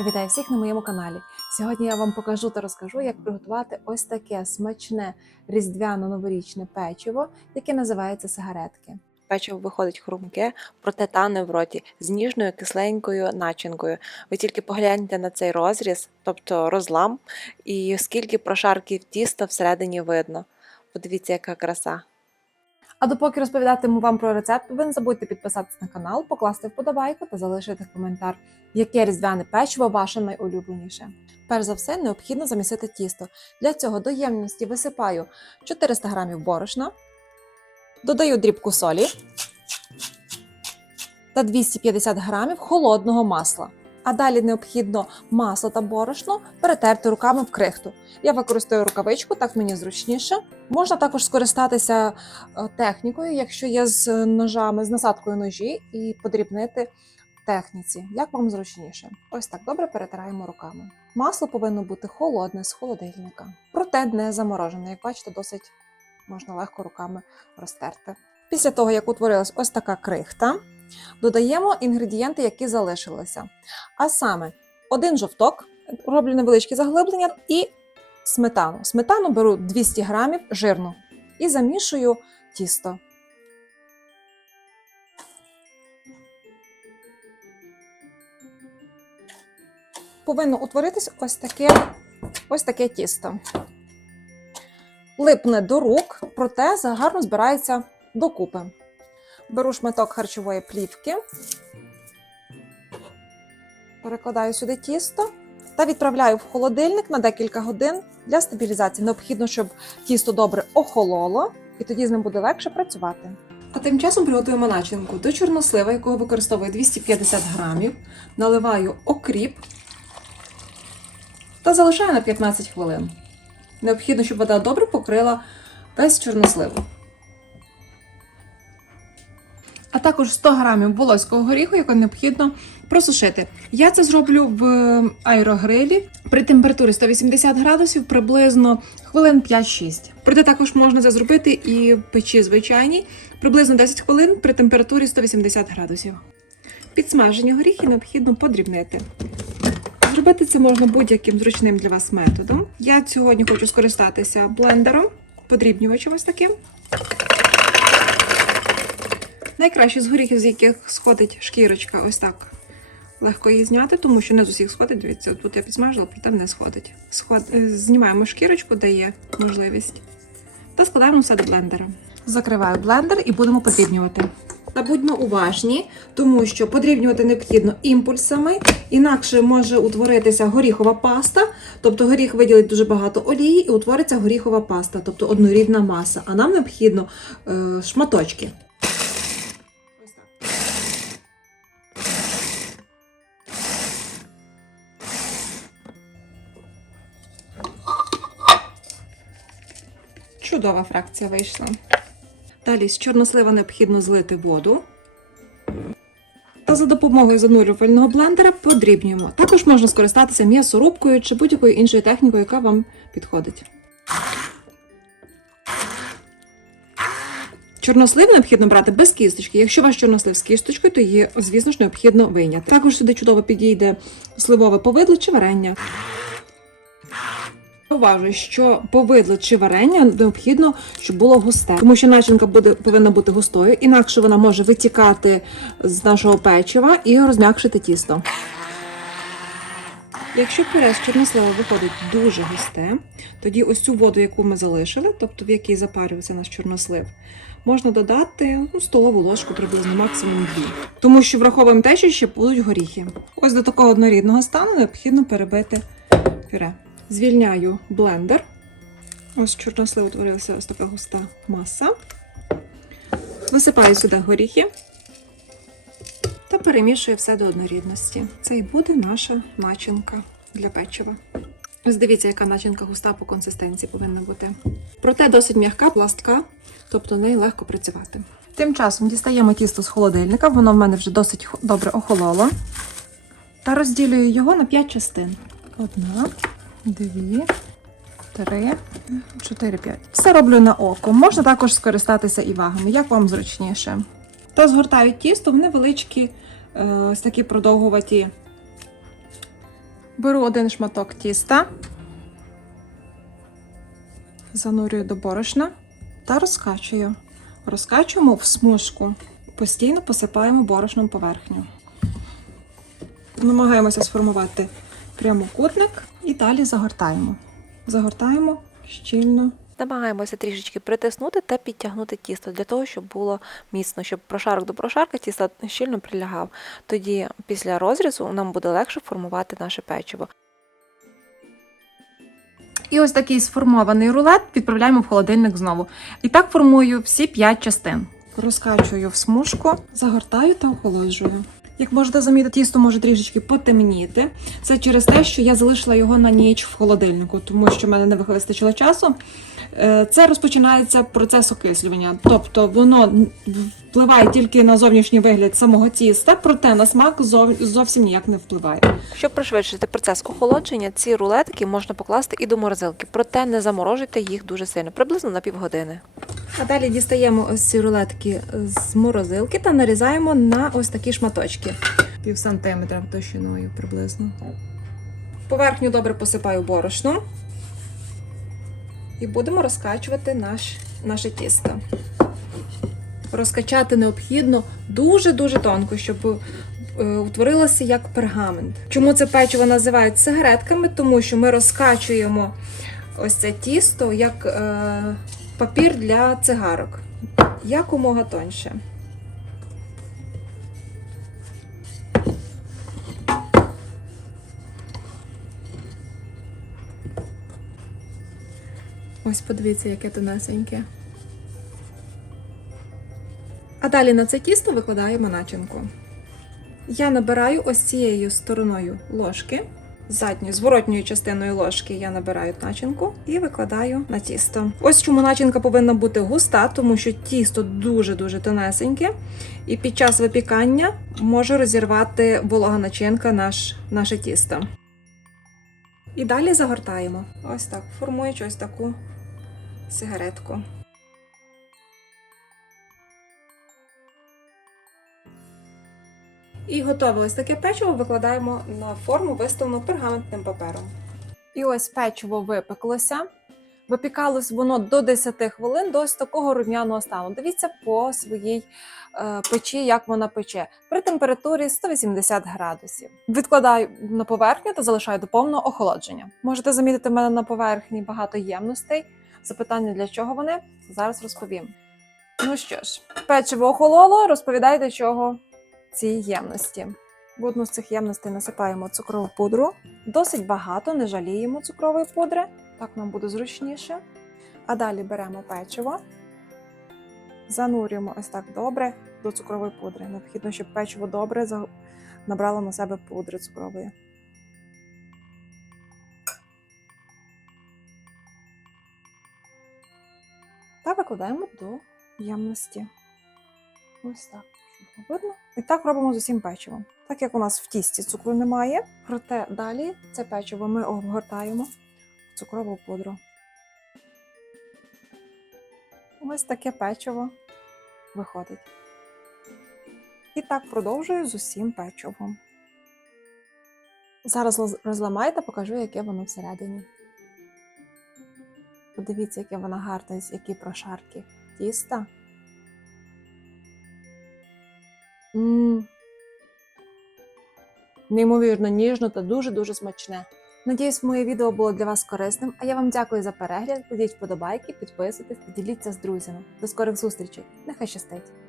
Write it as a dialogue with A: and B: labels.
A: Вітаю всіх на моєму каналі. Сьогодні я вам покажу та розкажу, як приготувати ось таке смачне різдвяно-новорічне печиво, яке називається сигаретки.
B: Печиво виходить хрумке, проте тане в роті з ніжною кисленькою начинкою. Ви тільки погляньте на цей розріз, тобто розлам, і скільки прошарків тіста всередині видно. Подивіться, яка краса.
A: А допоки розповідатиму вам про рецепт, ви не забудьте підписатися на канал, покласти вподобайку та залишити коментар, яке різдвяне печиво ваше найулюбленіше. Перш за все, необхідно замісити тісто. Для цього до ємності висипаю 400 г борошна, додаю дрібку солі та 250 г холодного масла. А далі необхідно масло та борошно перетерти руками в крихту. Я використовую рукавичку, так мені зручніше. Можна також скористатися е, технікою, якщо є з ножами, з насадкою ножі, і подрібнити техніці, як вам зручніше. Ось так добре перетираємо руками. Масло повинно бути холодне з холодильника, проте не заморожене. Як бачите, досить можна легко руками розтерти. Після того, як утворилась ось така крихта, додаємо інгредієнти, які залишилися. А саме один жовток, роблю невеличкі заглиблення, і сметану. Сметану беру 200 грамів жирну і замішую тісто. Повинно утворитись ось таке, ось таке тісто. Липне до рук, проте гарно збирається докупи. Беру шматок харчової плівки, перекладаю сюди тісто та відправляю в холодильник на декілька годин для стабілізації. Необхідно, щоб тісто добре охололо, і тоді з ним буде легше працювати. А тим часом приготуємо начинку до чорнослива, якого використовую 250 грамів. Наливаю окріп та залишаю на 15 хвилин. Необхідно, щоб вода добре покрила весь чорнослив. Також 100 грамів волоського горіху, який необхідно просушити. Я це зроблю в аерогрилі при температурі 180 градусів приблизно хвилин 5-6. Проте також можна це зробити і в печі звичайній, приблизно 10 хвилин при температурі 180 градусів. Підсмажені горіхи необхідно подрібнити. Зробити це можна будь-яким зручним для вас методом. Я сьогодні хочу скористатися блендером, подрібнювачем ось таким. Найкраще з горіхів, з яких сходить шкірочка, ось так легко її зняти, тому що не з усіх сходить. Дивіться, тут я підсмажила, проте не сходить. Сход... е, Знімаємо шкірочку, де є можливість, та складаємо все до блендера. Закриваю блендер і будемо подрібнювати. Та будьмо уважні, тому що подрібнювати необхідно імпульсами, інакше може утворитися горіхова паста, тобто горіх виділить дуже багато олії і утвориться горіхова паста, тобто однорідна маса. А нам необхідно е, шматочки. Чудова фракція вийшла. Далі з чорнослива необхідно злити воду. Та за допомогою занурювального блендера подрібнюємо. Також можна скористатися м'ясорубкою чи будь-якою іншою технікою, яка вам підходить. Чорнослив необхідно брати без кісточки. Якщо ваш чорнослив з кісточкою, то її, звісно ж, необхідно вийняти. Також сюди чудово підійде сливове повидло чи варення. Уважаю, що повидло чи варення необхідно, щоб було густе, тому що начинка буде повинна бути густою, інакше вона може витікати з нашого печива і розм'якшити тісто. Якщо пюре з чорнослива виходить дуже густе, тоді ось цю воду, яку ми залишили, тобто в якій запарюється наш чорнослив, можна додати ну, столову ложку приблизно максимум дві. Тому що враховуємо те, що ще будуть горіхи. Ось до такого однорідного стану необхідно перебити пюре. Звільняю блендер. Ось чорнослив утворилася ось така густа маса. Висипаю сюди горіхи та перемішую все до однорідності. Це і буде наша начинка для печива. Ось дивіться, яка начинка густа по консистенції повинна бути. Проте досить м'яка, пластка, тобто нею легко працювати. Тим часом дістаємо тісто з холодильника, воно в мене вже досить добре охололо. Та розділюю його на 5 частин. Одна, дві, три, чотири, п'ять. Все роблю на око. Можна також скористатися і вагами, як вам зручніше. Та згортаю тісто в невеличкі, е, ось такі продовгуваті Беру один шматок тіста, занурюю до борошна та розкачую. Розкачуємо в смужку. Постійно посипаємо борошном поверхню. Намагаємося сформувати прямокутник і далі загортаємо. Загортаємо щільно.
B: Намагаємося трішечки притиснути та підтягнути тісто для того, щоб було міцно, щоб прошарок до прошарка тісто щільно прилягав. Тоді після розрізу нам буде легше формувати наше печиво.
A: І ось такий сформований рулет відправляємо в холодильник знову. І так формую всі 5 частин. Розкачую в смужку, загортаю та охолоджую. Як можете замітити, тісто може трішечки потемніти. Це через те, що я залишила його на ніч в холодильнику, тому що в мене не вистачило часу. Е, Це розпочинається процес окислювання, тобто воно впливає тільки на зовнішній вигляд самого тіста, проте на смак зов- зовсім ніяк не впливає.
B: Щоб пришвидшити процес охолодження, ці рулетики можна покласти і до морозилки, проте не заморожуйте їх дуже сильно, приблизно на півгодини.
A: А далі дістаємо ось ці рулетки з морозилки та нарізаємо на ось такі шматочки. Пів сантиметра товщиною приблизно. Поверхню добре посипаю борошном. І будемо розкачувати наш, наше тісто. Розкачати необхідно дуже-дуже тонко, щоб е, утворилося як пергамент. Чому це печиво називають сигаретками? Тому що ми розкачуємо ось це тісто як е, папір для цигарок. Якомога тоньше. Ось подивіться, яке тонесеньке. А далі на це тісто викладаємо начинку. Я набираю ось цією стороною ложки. Задньою зворотньою частиною ложки я набираю начинку і викладаю на тісто. Ось чому начинка повинна бути густа, тому що тісто дуже-дуже тонесеньке, і під час випікання може розірвати волога начинка наш, наше тісто. І далі загортаємо. Ось так, формуючи ось таку сигаретку. І готове ось таке печиво викладаємо на форму, виставлену пергаментним папером. І ось печиво випеклося. Випікалось воно до 10 хвилин до ось такого рум'яного стану. Дивіться по своїй е, печі, як вона пече, при температурі 180 градусів. Відкладаю на поверхню та залишаю до повного охолодження. Можете замітити в мене на поверхні багато ємностей. Запитання для чого вони? Зараз розповім. Ну що ж, печиво охололо, розповідаю, для чого ці ємності. В одну з цих ємностей насипаємо цукрову пудру. Досить багато, не жаліємо цукрової пудри, так нам буде зручніше. А далі беремо печиво, занурюємо ось так добре до цукрової пудри. Необхідно, щоб печиво добре набрало на себе пудри цукрової. Та викладаємо до ємності. Ось так, видно. І так робимо з усім печивом. Так як у нас в тісті цукру немає, проте далі це печиво ми обгортаємо в цукрову пудру. Ось таке печиво виходить. І так продовжую з усім печивом. Зараз роз- розламаю та покажу, яке воно всередині. Подивіться, яке воно гарне, які прошарки тіста. Неймовірно ніжно та дуже-дуже смачне. Надіюсь, моє відео було для вас корисним, а я вам дякую за перегляд. Кладіть вподобайки, підписуйтесь та діліться з друзями. До скорих зустрічей. Нехай щастить!